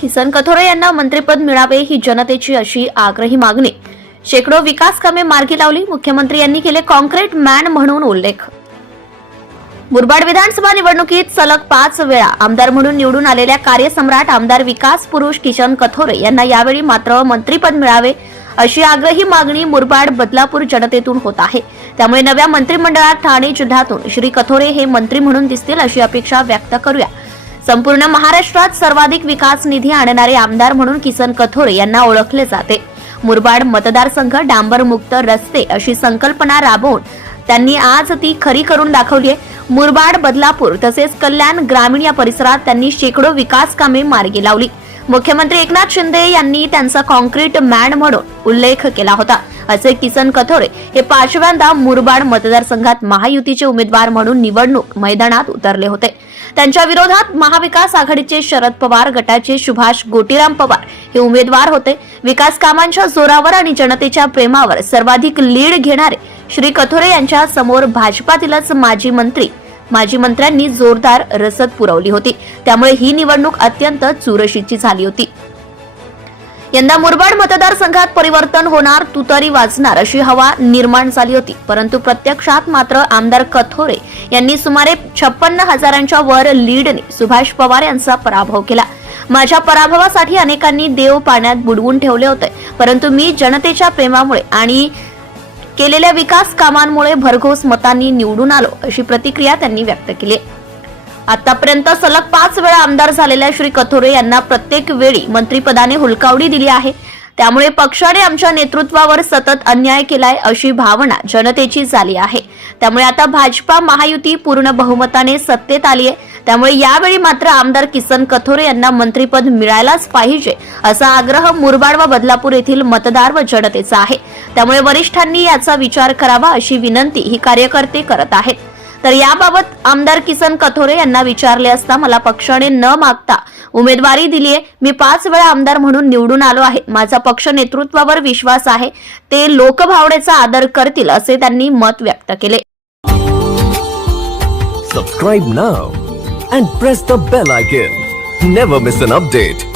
किसन कथोरे यांना मंत्रिपद मिळावे ही जनतेची अशी आग्रही मागणी. शेकडो विकास कामे मार्गी लावली मुख्यमंत्री यांनी केले कॉन्क्रीट मॅन म्हणून उल्लेख. मुरबाड विधानसभा निवडणुकीत सलग पाच वेळा आमदार म्हणून निवडून आलेल्या कार्यसम्राट आमदार विकास पुरुष किशन कथोरे यांना यावेळी मात्र मंत्रिपद मिळावे अशी आग्रही मागणी मुरबाड बदलापूर जनतेतून होत आहे. त्यामुळे नव्या मंत्रिमंडळात ठाणे जिल्ह्यातून श्री कथोरे हे मंत्री म्हणून दिसतील अशी अपेक्षा व्यक्त करूया. संपूर्ण महाराष्ट्रात सर्वाधिक विकास निधी आणणारे आमदार म्हणून किसन कथोरे यांना ओळखले जाते. मुरबाड मतदारसंघ डांबरमुक्त रस्ते अशी संकल्पना राबवून त्यांनी आज ती खरी करून दाखवली आहे. मुरबाड बदलापूर तसेच कल्याण ग्रामीण या परिसरात त्यांनी शेकडो विकास कामे मार्गी लावली. मुख्यमंत्री एकनाथ शिंदे यांनी त्यांचा कॉन्क्रीट मॅन म्हणून उल्लेख केला होता. असे किसन कथोरे हे पाचव्यांदा मुरबाड मतदारसंघात महायुतीचे उमेदवार म्हणून निवडणूक मैदानात उतरले होते. त्यांच्या विरोधात महाविकास आघाडीचे शरद पवार गटाचे सुभाष गोटीराम पवार हे उमेदवार होते. विकास कामांच्या जोरावर आणि जनतेच्या प्रेमावर सर्वाधिक लीड घेणारे श्री कथोरे यांच्या समोर भाजपातीलच माजी मंत्री. माजी मंत्र्यांनी जोरदार रसद पुरवली होती. त्यामुळे ही निवडणूक अत्यंत चुरशीची झाली होती. यंदा मुरबाड मतदारसंघात परिवर्तन होणार तुतारी वाजणार अशी हवा निर्माण झाली होती. परंतु प्रत्यक्षात मात्र आमदार कथोरे यांनी सुमारे छप्पन्न हजारांच्या वर लीडने सुभाष पवार यांचा पराभव केला. माझ्या पराभवासाठी अनेकांनी देव पाण्यात बुडवून ठेवले होते. परंतु मी जनतेच्या प्रेमामुळे आणि केलेल्या विकास कामांमुळे भरघोस मतांनी निवडून आलो अशी प्रतिक्रिया त्यांनी व्यक्त केली आतापर्यंत सलग पाच वेळा आमदार झालेल्या श्री कथोरे यांना प्रत्येक वेळी मंत्रिपदाने हुलकावडी दिली आहे. त्यामुळे पक्षाने आमच्या नेतृत्वावर सतत अन्याय केलाय अशी भावना जनतेची झाली आहे. त्यामुळे आता भाजपा महायुती पूर्ण बहुमताने सत्तेत आली आहे. त्यामुळे यावेळी मात्र आमदार किसन कथोरे यांना मंत्रिपद मिळायलाच पाहिजे असा आग्रह मुरबाड व बदलापूर येथील मतदार व जनतेचा आहे. त्यामुळे वरिष्ठांनी याचा विचार करावा अशी विनंती ही कार्यकर्ते करत आहेत. तर याबाबत आमदार किसन कथोरे यांना विचारले असता मला पक्षाने न मागता उमेदवारी दिलीये. मी पाच वेळा आमदार म्हणून निवडून आलो आहे. माझा पक्ष नेतृत्वावर विश्वास आहे. ते लोकभावनेचा आदर करतील असे त्यांनी मत व्यक्त केले. Subscribe now and press the bell icon never miss an update